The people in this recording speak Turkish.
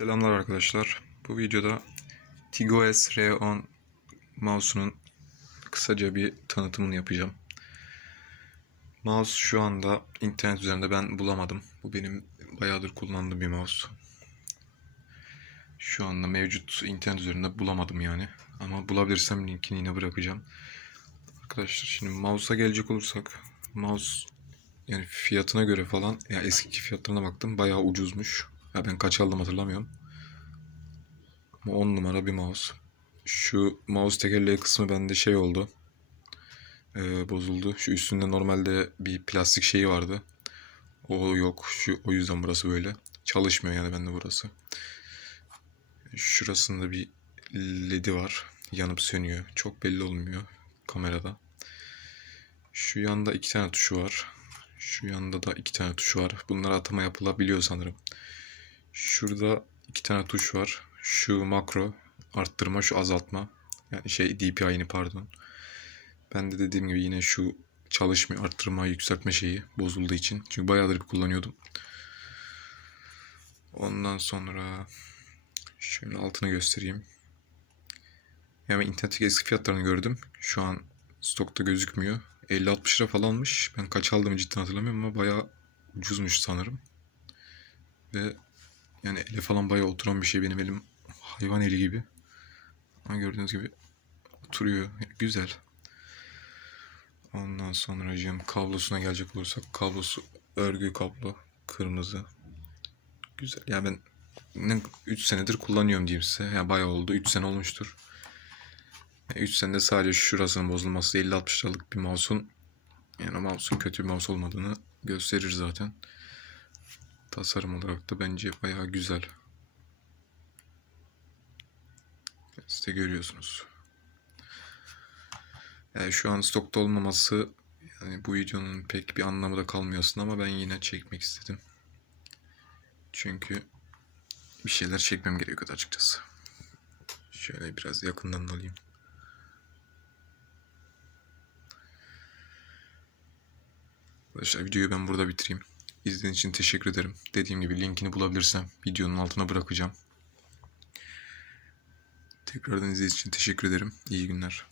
Selamlar arkadaşlar. Bu videoda TigoS R10 mouse'unun kısaca bir tanıtımını yapacağım. Mouse şu anda internet üzerinde ben bulamadım. Bu benim bayağıdır kullandığım bir mouse. Şu anda mevcut internet üzerinde bulamadım yani. Ama bulabilirsem linkini yine bırakacağım. Arkadaşlar şimdi mouse'a gelecek olursak mouse yani fiyatına göre falan ya eski fiyatlarına baktım bayağı ucuzmuş. Ya ben kaç aldım hatırlamıyorum. Ama 10 numara bir mouse. Şu mouse tekerleği kısmı bende şey oldu. Ee, bozuldu. Şu üstünde normalde bir plastik şeyi vardı. O yok. Şu o yüzden burası böyle. Çalışmıyor yani bende burası. Şurasında bir ledi var. Yanıp sönüyor. Çok belli olmuyor kamerada. Şu yanda iki tane tuşu var. Şu yanda da iki tane tuşu var. Bunlara atama yapılabiliyor sanırım. Şurada iki tane tuş var. Şu makro arttırma, şu azaltma. Yani şey DPI'ni pardon. Ben de dediğim gibi yine şu çalışmıyor. Arttırma, yükseltme şeyi bozulduğu için. Çünkü bayağıdır bir kullanıyordum. Ondan sonra şöyle altını göstereyim. Yani internetteki eski fiyatlarını gördüm. Şu an stokta gözükmüyor. 50-60 lira falanmış. Ben kaç aldığımı cidden hatırlamıyorum ama bayağı ucuzmuş sanırım. Ve yani ele falan bayağı oturan bir şey benim elim hayvan eli gibi. Ama gördüğünüz gibi oturuyor. Güzel. Ondan sonra cim kablosuna gelecek olursak kablosu örgü kablo kırmızı. Güzel. Ya ben ne 3 senedir kullanıyorum diyeyim size. Ya bayağı oldu. 3 sene olmuştur. 3 senede sadece şurasının bozulması 50-60 liralık bir mouse'un yani mouse'un kötü bir mouse olmadığını gösterir zaten. Tasarım olarak da bence bayağı güzel. Siz de görüyorsunuz. Yani şu an stokta olmaması yani bu videonun pek bir anlamı da kalmıyor ama ben yine çekmek istedim. Çünkü bir şeyler çekmem gerekiyordu açıkçası. Şöyle biraz yakından da alayım. Arkadaşlar videoyu ben burada bitireyim. İzlediğiniz için teşekkür ederim. Dediğim gibi linkini bulabilirsem videonun altına bırakacağım. Tekrardan izlediğiniz için teşekkür ederim. İyi günler.